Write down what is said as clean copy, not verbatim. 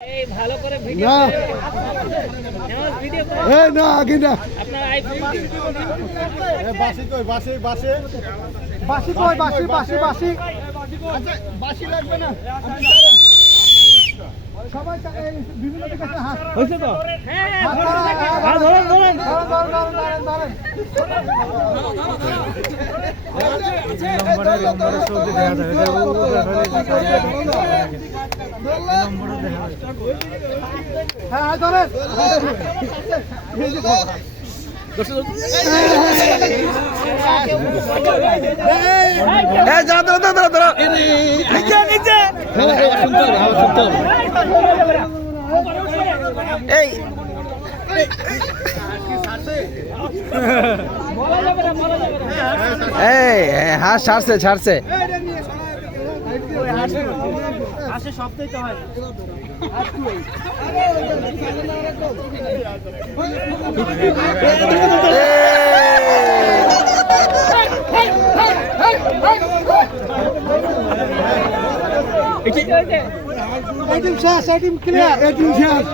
এই ভালো করে ভিডিও ভিডিও এই না আগে না আপনার আইফোন বাসি কই বাসি বাসি বাসি কই বাসি বাসি বাসি আচ্ছা বাসি লাগবে না সবাই এই বিভিন্ন দিকে হাত হইছে তো হ্যাঁ ধরেন ধরেন নম্বরে ছবি দেখা যায় হ্যাঁ ধরেন এই যা ধরো ধরো ধরো নিচে নিচে শুনতে হবে এই বলা যাবে না বলা যাবে না এই হাঁস ছাড়ছে ছাড়ছে আসে সবটাই তো হয় এই যে এই টিম শেষ এই টিম ক্লিয়ার এই শেষ